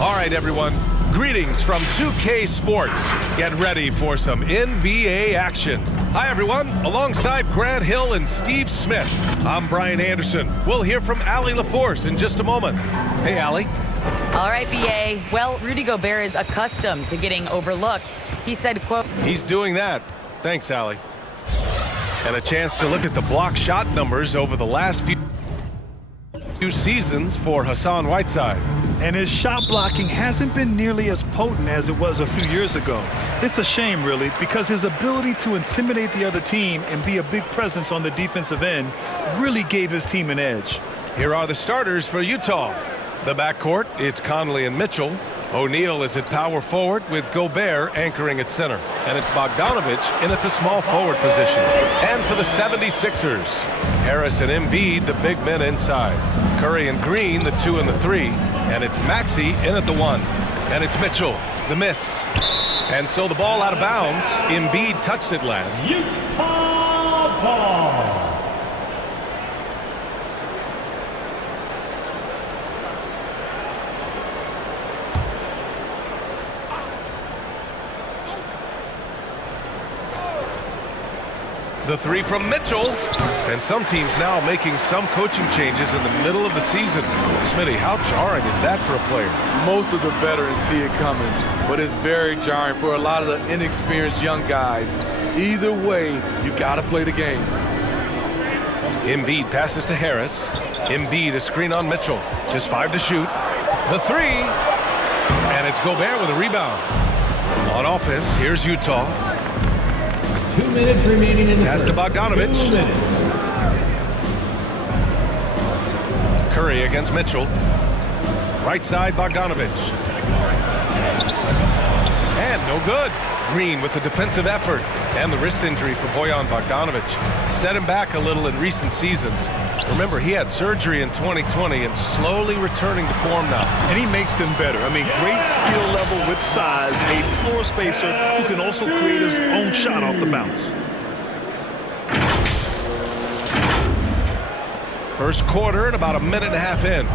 All right, everyone. Greetings from 2K Sports. Get ready for some NBA action. Hi, everyone. Alongside Grant Hill and Steve Smith, I'm Brian Anderson. We'll hear from Allie LaForce in just a moment. Hey, Allie. All right, BA. Well, Rudy Gobert is accustomed to getting overlooked. He said, quote, He's doing that. Thanks, Allie. And a chance to look at the block shot numbers over the last few seasons for Hassan Whiteside. And his shot blocking hasn't been nearly as potent as it was a few years ago. It's a shame, really, because his ability to intimidate the other team and be a big presence on the defensive end really gave his team an edge. Here are the starters for Utah. The backcourt, it's Conley and Mitchell. O'Neal is at power forward with Gobert anchoring at center. And it's Bogdanovich in at the small forward position. And for the 76ers, Harris and Embiid, the big men inside. Curry and Green, the 2 and the 3. And it's Maxey in at the 1. And it's Mitchell, the miss. And so the ball out of bounds. Embiid touched it last. Utah ball. The 3 from Mitchell. And some teams now making some coaching changes in the middle of the season. Smitty, how jarring is that for a player? Most of the veterans see it coming, but it's very jarring for a lot of the inexperienced young guys. Either way, you got to play the game. Embiid passes to Harris. Embiid a screen on Mitchell. Just 5 to shoot. The 3. And it's Gobert with a rebound. On offense, here's Utah. 2 minutes remaining in the Pass to Bogdanovich. 2 minutes. Curry against Mitchell. Right side, Bogdanovich. And no good. Green with the defensive effort. And the wrist injury for Bojan Bogdanovich. Set him back a little in recent seasons. Remember, he had surgery in 2020 and slowly returning to form now. And he makes them better. I mean, great skill level with size, a floor spacer who can also create his own shot off the bounce. First quarter and about a minute and a half in.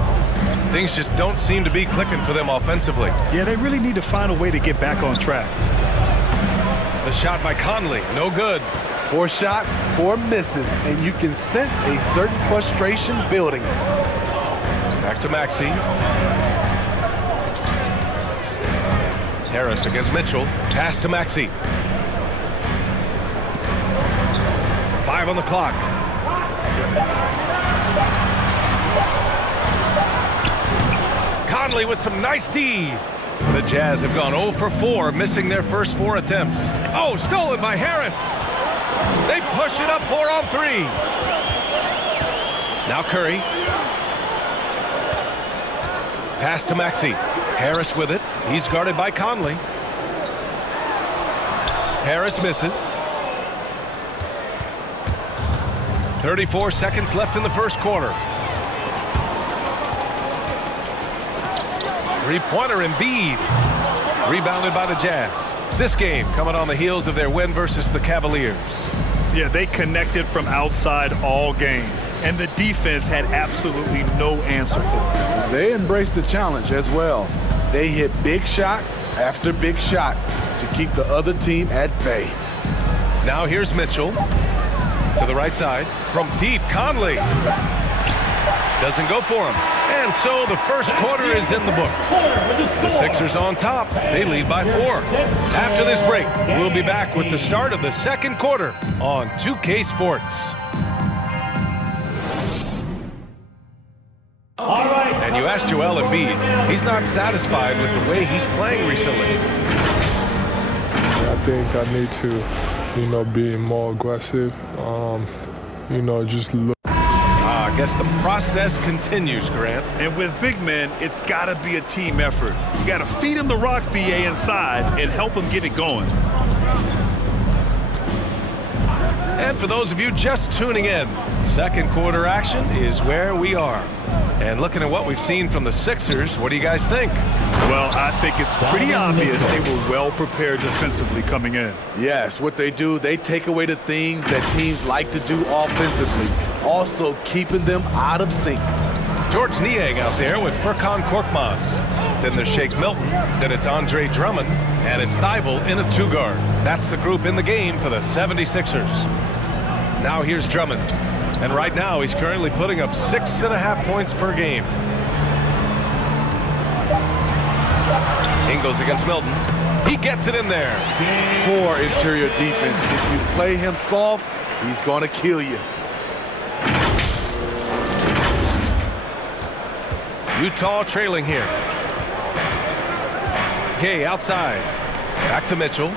Things just don't seem to be clicking for them offensively. Yeah, they really need to find a way to get back on track. The shot by Conley, no good. 4 shots, 4 misses, and you can sense a certain frustration building. Back to Maxey. Harris against Mitchell. Pass to Maxey. 5 on the clock. Conley with some nice D. The Jazz have gone 0 for 4, missing their first 4 attempts. Oh, stolen by Harris. They push it up 4 on 3. Now Curry. Pass to Maxey. Harris with it. He's guarded by Conley. Harris misses. 34 seconds left in the first quarter. Three-pointer Embiid. Rebounded by the Jazz. This game coming on the heels of their win versus the Cavaliers. Yeah, they connected from outside all game, and the defense had absolutely no answer for it. They embraced the challenge as well. They hit big shot after big shot to keep the other team at bay. Now here's Mitchell to the right side. From deep, Conley. Doesn't go for him. And so the first quarter is in the books. The Sixers on top. They lead by 4. After this break, we'll be back with the start of the second quarter on 2K Sports. And you asked Joel Embiid. He's not satisfied with the way he's playing recently. I think I need to, be more aggressive. Just look. I guess the process continues, Grant. And with big men, it's got to be a team effort. You got to feed him the rock, BA, inside and help him get it going. And for those of you just tuning in, second quarter action is where we are. And looking at what we've seen from the Sixers, what do you guys think? Well, I think it's pretty obvious they were well prepared defensively coming in. Yes, what they do, they take away the things that teams like to do offensively, also keeping them out of sync. George Niang out there with Furkan Korkmaz. Then there's Shake Milton. Then it's Andre Drummond. And it's Thibault in a two-guard. That's the group in the game for the 76ers. Now here's Drummond. And right now he's currently putting up 6.5 points per game. Ingles against Milton. He gets it in there. Poor interior defense. If you play him soft, he's going to kill you. Utah trailing here. Gay outside. Back to Mitchell.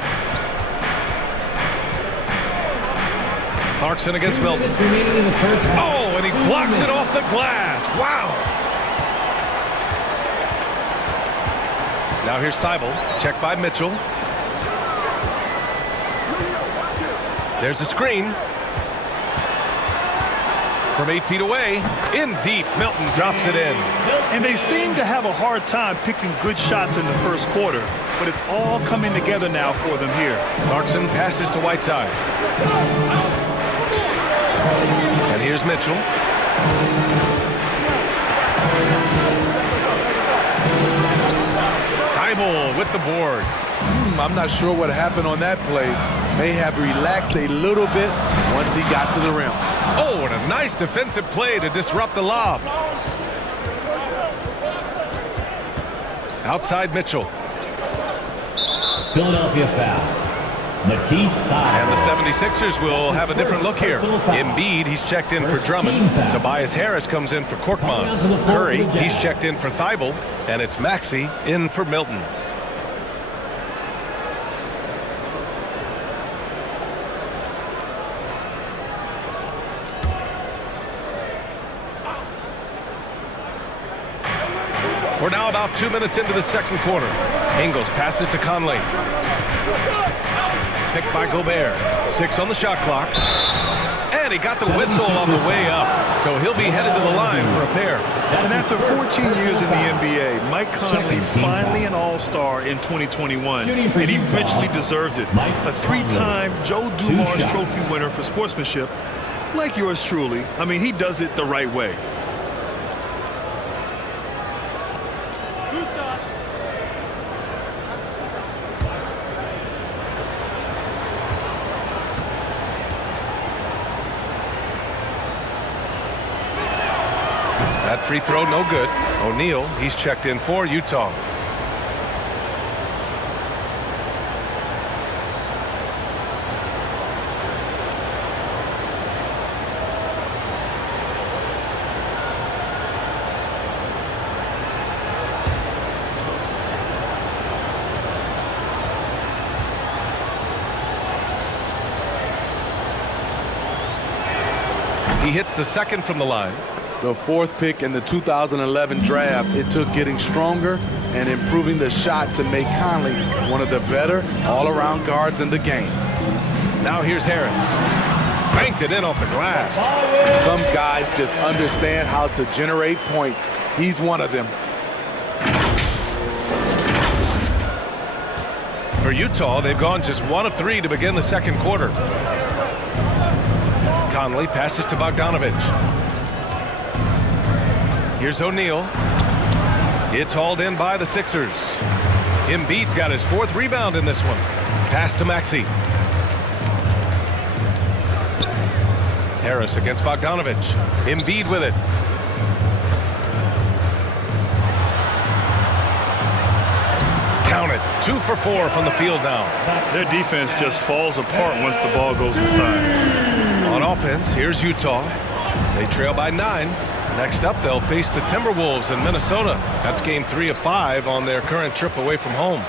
Clarkson against Milton. Oh, and he blocks it off the glass. Wow. Now here's Thibault. Checked by Mitchell. There's a screen. From 8 feet away, in deep, Milton drops it in. And they seem to have a hard time picking good shots in the first quarter, but it's all coming together now for them here. Clarkson passes to Whiteside. And here's Mitchell. Thibault with the board. I'm not sure what happened on that play. May have relaxed a little bit once he got to the rim. Oh, and a nice defensive play to disrupt the lob. Outside Mitchell. Philadelphia foul. Matisse Thybulle. And the 76ers will have a different look here. Embiid, he's checked in for Drummond. Tobias Harris comes in for Korkmaz. Curry, he's checked in for Thibault. And it's Maxey in for Milton. We're now about 2 minutes into the second quarter. Ingles passes to Conley. Picked by Gobert. 6 on the shot clock. And he got the whistle on the way up. So he'll be headed to the line for a pair. And after 14 years in the NBA, Mike Conley finally an all-star in 2021, and he richly deserved it. A 3-time Joe Dumars Trophy winner for sportsmanship, like yours truly. I mean, he does it the right way. That free throw, no good. O'Neal, he's checked in for Utah. He hits the second from the line. The 4th pick in the 2011 draft, it took getting stronger and improving the shot to make Conley one of the better all-around guards in the game. Now here's Harris. Banked it in off the glass. Some guys just understand how to generate points. He's one of them. For Utah, they've gone just 1 of 3 to begin the second quarter. Conley passes to Bogdanovich. Here's O'Neal. It's hauled in by the Sixers. Embiid's got his 4th rebound in this one. Pass to Maxey. Harris against Bogdanovich. Embiid with it. Count it. 2 for 4 from the field now. Their defense just falls apart once the ball goes inside. On offense, here's Utah. They trail by 9. Next up, they'll face the Timberwolves in Minnesota. That's game 3 of 5 on their current trip away from home.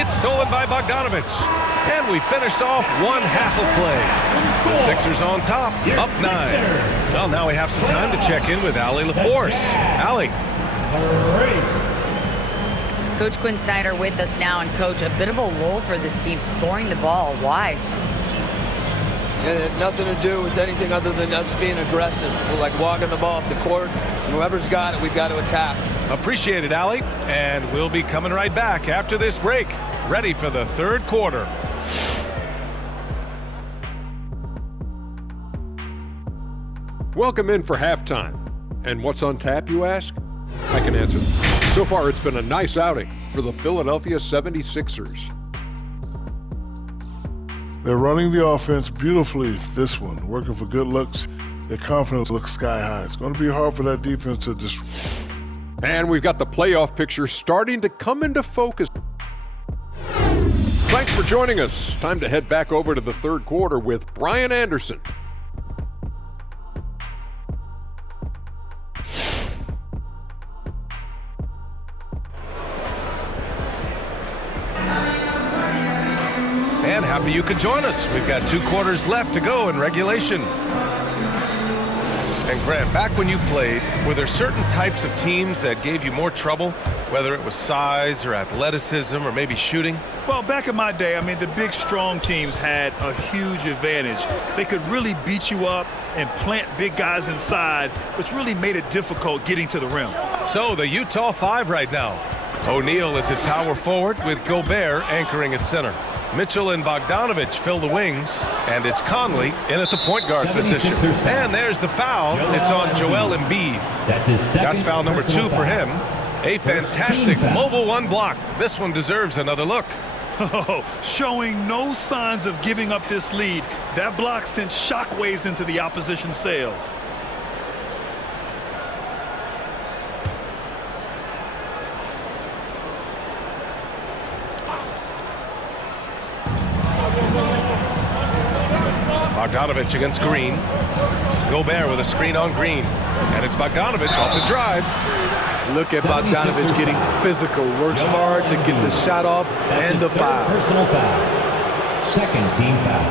It's stolen by Bogdanovich. And we finished off 1 half of play. The Sixers on top, up 9. Well, now we have some time to check in with Allie LaForce. Allie. Coach Quinn Snyder with us now. And, Coach, a bit of a lull for this team scoring the ball. Why? It had nothing to do with anything other than us being aggressive. We're like walking the ball up the court. And whoever's got it, we've got to attack. Appreciate it, Allie. And we'll be coming right back after this break. Ready for the third quarter. Welcome in for halftime. And what's on tap, you ask? I can answer. So far, it's been a nice outing for the Philadelphia 76ers. They're running the offense beautifully, this one, working for good looks. Their confidence looks sky high. It's going to be hard for that defense to And we've got the playoff picture starting to come into focus. Thanks for joining us. Time to head back over to the third quarter with Brian Anderson. And happy you could join us. We've got 2 quarters left to go in regulation. And Grant, back when you played, were there certain types of teams that gave you more trouble, whether it was size or athleticism or maybe shooting? Well, back in my day, I mean, the big, strong teams had a huge advantage. They could really beat you up and plant big guys inside, which really made it difficult getting to the rim. So the Utah 5 right now. O'Neal is at power forward with Gobert anchoring at center. Mitchell and Bogdanovich fill the wings, and it's Conley in at the point guard position. And there's the foul. It's on Joel Embiid. That's foul number 2 for him. A fantastic mobile 1 block. This one deserves another look. Showing no signs of giving up this lead. That block sent shockwaves into the opposition sails. Bogdanovich against Green. Gobert with a screen on Green. And it's Bogdanovich off the drive. Look at Bogdanovich getting physical. Works hard to get the shot off and the foul. Personal foul. Second team foul.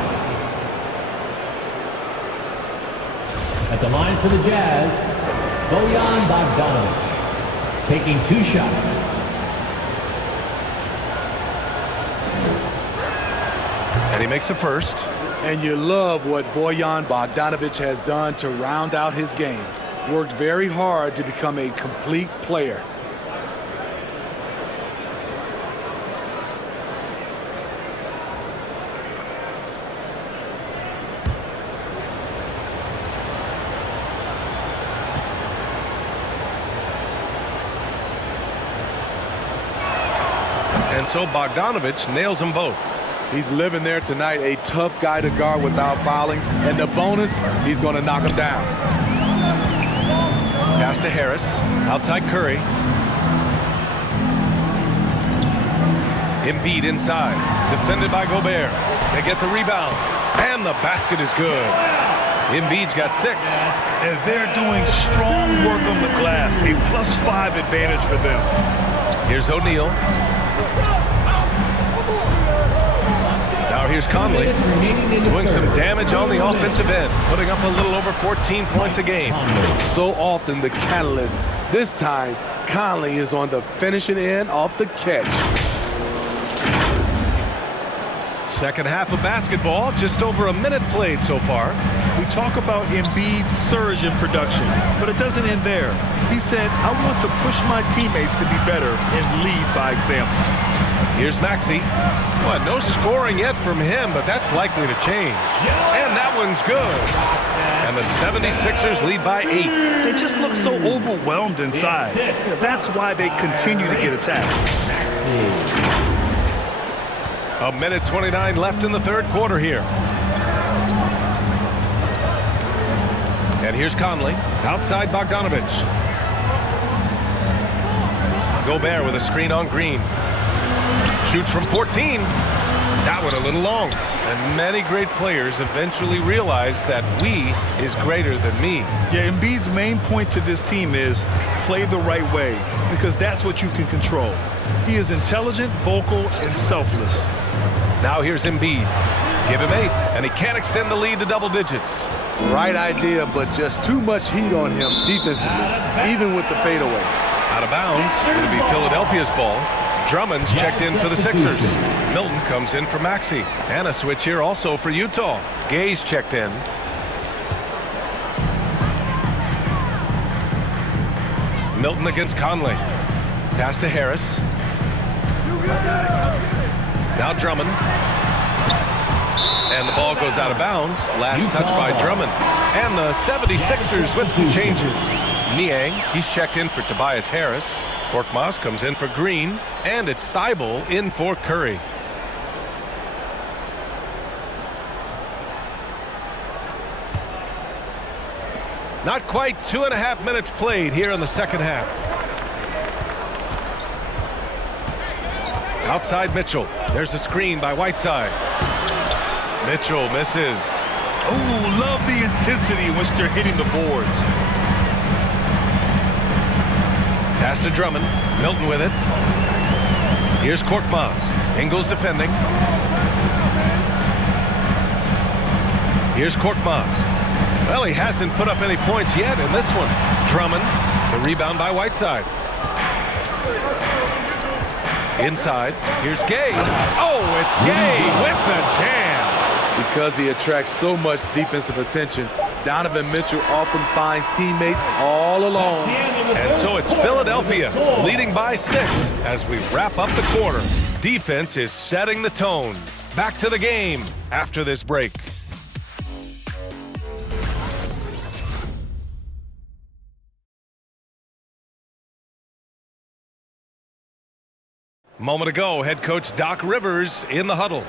At the line for the Jazz, Bojan Bogdanovich taking 2 shots. And he makes the first. And you love what Bojan Bogdanovich has done to round out his game. Worked very hard to become a complete player. And so Bogdanovich nails them both. He's living there tonight, a tough guy to guard without fouling. And the bonus, he's going to knock him down. Pass to Harris. Outside Curry. Embiid inside. Defended by Gobert. They get the rebound. And the basket is good. Embiid's got 6. And they're doing strong work on the glass. A +5 advantage for them. Here's O'Neal. Now here's Conley doing some damage on the offensive end, putting up a little over 14 points a game. So often the catalyst. This time, Conley is on the finishing end off the catch. Second half of basketball, just over a minute played so far. We talk about Embiid's surge in production, but it doesn't end there. He said, I want to push my teammates to be better and lead by example. Here's Maxey. Well, no scoring yet from him, but that's likely to change. And that one's good. And the 76ers lead by 8. They just look so overwhelmed inside. That's why they continue to get attacked. A minute 29 left in the third quarter here. And here's Conley. Outside Bogdanovich. Gobert with a screen on Green. Shoots from 14. That one a little long. And many great players eventually realize that we is greater than me. Yeah, Embiid's main point to this team is play the right way, because that's what you can control. He is intelligent, vocal, and selfless. Now here's Embiid. Give him 8, and he can't extend the lead to double digits. Right idea, but just too much heat on him defensively, even with the fadeaway. Out of bounds. It'll be Philadelphia's ball. Drummond's checked in for the Sixers. Milton comes in for Maxey. And a switch here also for Utah. Gay's checked in. Milton against Conley. Pass to Harris. Now Drummond. And the ball goes out of bounds. Last touch by Drummond. And the 76ers with some changes. Niang, he's checked in for Tobias Harris. Korkmaz comes in for Green. And it's Thibault in for Curry. Not quite 2.5 minutes played here in the second half. Outside Mitchell. There's a screen by Whiteside. Mitchell misses. Oh, love the intensity in which they're hitting the boards. Pass to Drummond. Milton with it. Here's Korkmaz. Ingles defending. Here's Korkmaz. Well, he hasn't put up any points yet in this one. Drummond. The rebound by Whiteside. Inside. Here's Gay. Oh, it's Gay with the jam. Because he attracts so much defensive attention, Donovan Mitchell often finds teammates all alone. And so it's Philadelphia leading by 6 as we wrap up the quarter. Defense is setting the tone. Back to the game after this break. Moment ago, head coach Doc Rivers in the huddle.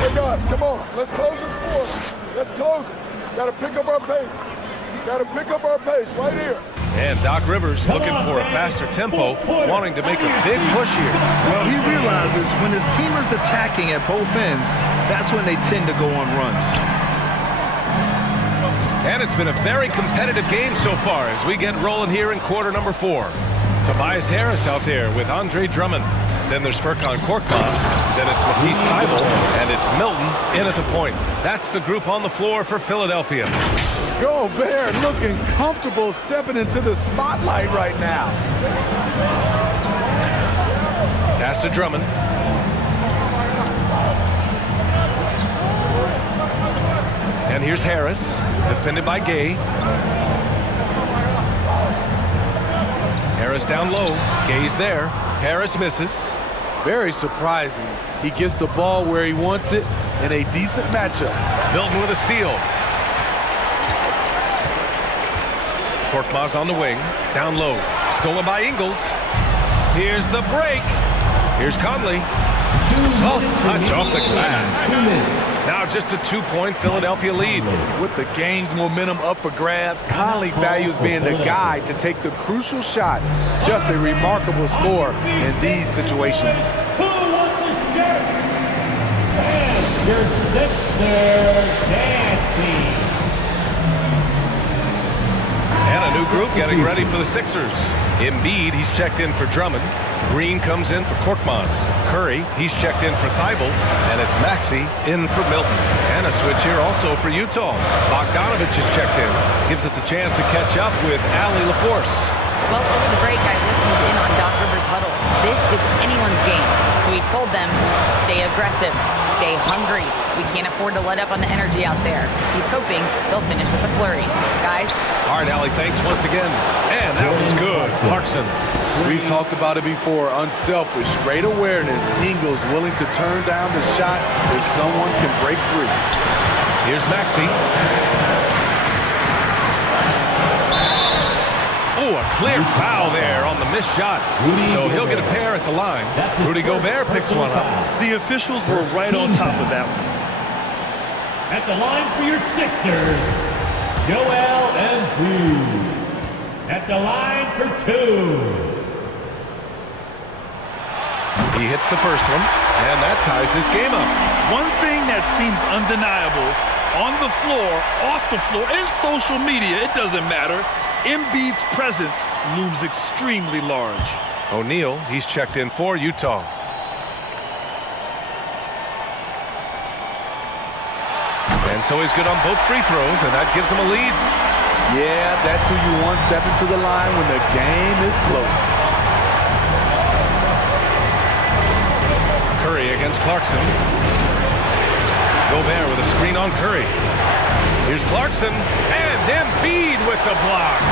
Hey guys, come on. Let's close this fourth. Let's close it. Got to pick up our pace. Got to pick up our pace right here. And Doc Rivers looking for a faster tempo, wanting to make a big push here. Well, he realizes when his team is attacking at both ends, that's when they tend to go on runs. And it's been a very competitive game so far as we get rolling here in quarter number 4. Tobias Harris out there with Andre Drummond. Then there's Furkan Korkmaz. Then it's Matisse Thybulle. And it's Milton in at the point. That's the group on the floor for Philadelphia. Gobert looking comfortable stepping into the spotlight right now. Pass to Drummond. And here's Harris, defended by Gay. Harris down low. Gay's there. Harris misses. Very surprising. He gets the ball where he wants it in a decent matchup. Milton with a steal. Korkmaz on the wing. Down low. Stolen by Ingles. Here's the break. Here's Conley. Soft touch off the glass. Now just a 2-point Philadelphia lead. With the game's momentum up for grabs, Conley values being the guy to take the crucial shot. Just a remarkable score in these situations. Who wants a shirt? And your Sixers dancing. And a new group getting ready for the Sixers. Embiid, he's checked in for Drummond. Green comes in for Korkmaz. Curry, he's checked in for Thybulle. And it's Maxey in for Milton. And a switch here also for Utah. Bogdanovich is checked in. Gives us a chance to catch up with Allie LaForce. Well, over the break, I listened in on Doc Rivers' huddle. This is anyone's game. So he told them, stay aggressive, stay hungry. We can't afford to let up on the energy out there. He's hoping they'll finish with a flurry. Guys? All right, Allie, thanks once again. And that one's good. Clarkson. We've talked about it before. Unselfish, great awareness. Ingles willing to turn down the shot if someone can break free. Here's Maxey. Oh, a clear foul there on the missed shot. So he'll get a pair at the line. Rudy Gobert picks one up. The officials were right on top of that one. At the line for your Sixers, Joel Embiid. At the line for 2. He hits the first one, and that ties this game up. One thing that seems undeniable, on the floor, off the floor, in social media, it doesn't matter. Embiid's presence looms extremely large. O'Neal, he's checked in for Utah. And so he's good on both free throws, and that gives him a lead. Yeah, that's who you want stepping to the line when the game is close. Curry against Clarkson. Gobert with a screen on Curry. Here's Clarkson, and Embiid with the block.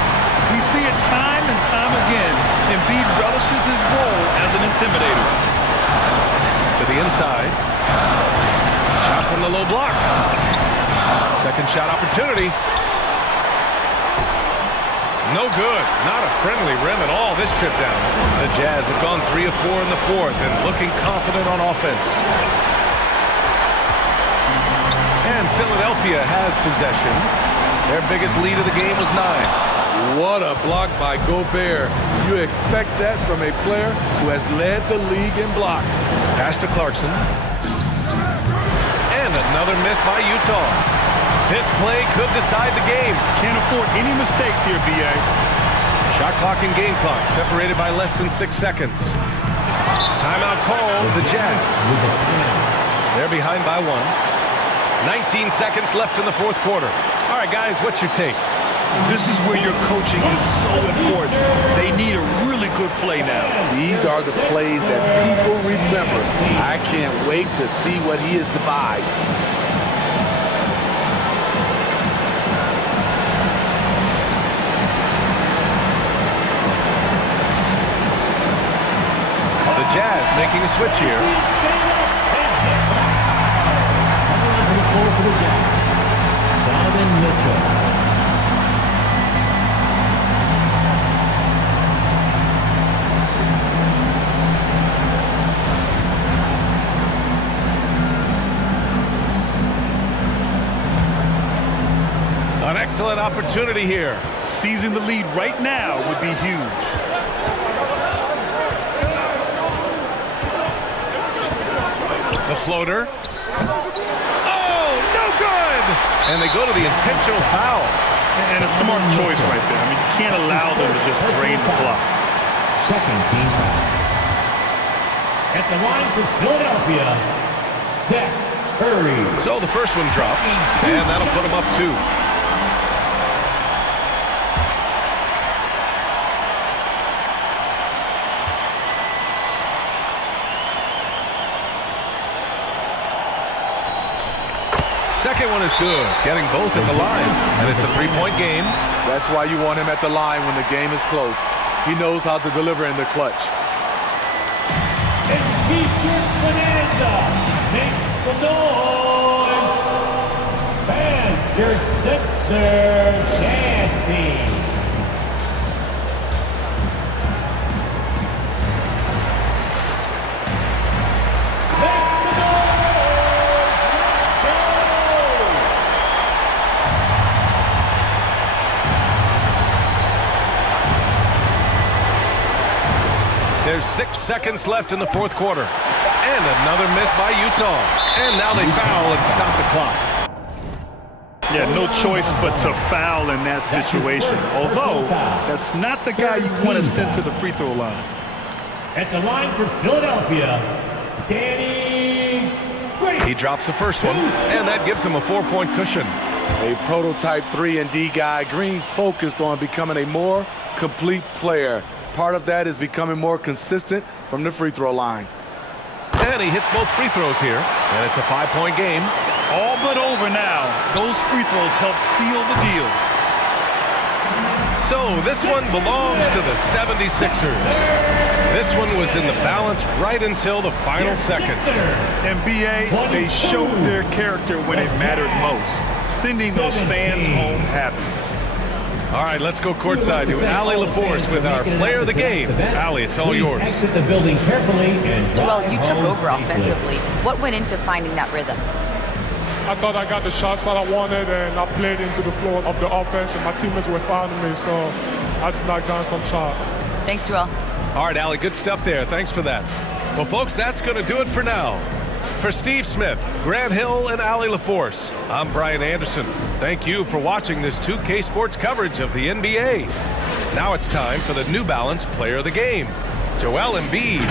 We see it time and time again. Embiid relishes his role as an intimidator. To the inside. Shot from the low block. Second shot opportunity. No good. Not a friendly rim at all this trip down. The Jazz have gone 3 of 4 in the fourth and looking confident on offense. And Philadelphia has possession. Their biggest lead of the game was 9. What a block by Gobert. You expect that from a player who has led the league in blocks. Pass to Clarkson. And another miss by Utah. This play could decide the game. Can't afford any mistakes here, B.A. Shot clock and game clock separated by less than 6 seconds. Timeout called the Jazz. They're behind by 1. 19 seconds left in the fourth quarter. All right, guys, what's your take? This is where your coaching is so important. They need a really good play now. These are the plays that people remember. I can't wait to see what he has devised. The Jazz making a switch here. Donovan Mitchell. An excellent opportunity here. Seizing the lead right now would be huge. The floater. Oh, no good! And they go to the intentional foul. And a smart choice right there. I mean, you can't allow them to just drain the clock. Second team foul. At the line for Philadelphia, Seth Curry. So the first one drops, and that'll put them up 2. Second one is good, getting both at the line, and it's a 3-point game. That's why you want him at the line when the game is close. He knows how to deliver in the clutch. And T-shirt Bonanza makes some noise. Manchester Sixers dance team. There's 6 seconds left in the fourth quarter. And another miss by Utah. And now they foul and stop the clock. Yeah, no choice but to foul in that situation. Although, that's not the guy you want to send to the free throw line. At the line for Philadelphia, Danny Green. He drops the first one, and that gives him a 4-point cushion. A prototype 3-and-D guy, Green's focused on becoming a more complete player. Part of that is becoming more consistent from the free throw line. And he hits both free throws here, and it's a 5-point game. All but over now. Those free throws help seal the deal. So this one belongs to the 76ers. This one was in the balance right until the final seconds. And B.A., they showed their character when it mattered most, sending those fans home happy. All right, let's go courtside to Allie LaForce with our player of the game. Allie, it's all yours. Exit the building carefully and Joel, you took over offensively. What went into finding that rhythm? I thought I got the shots that I wanted, and I played into the flow of the offense, and my teammates were fouling me, so I just knocked down some shots. Thanks, Joel. All right, Allie, good stuff there. Thanks for that. Well, folks, that's going to do it for now. For Steve Smith, Grant Hill, and Allie LaForce, I'm Brian Anderson. Thank you for watching this 2K Sports coverage of the NBA. Now it's time for the New Balance Player of the Game, Joel Embiid.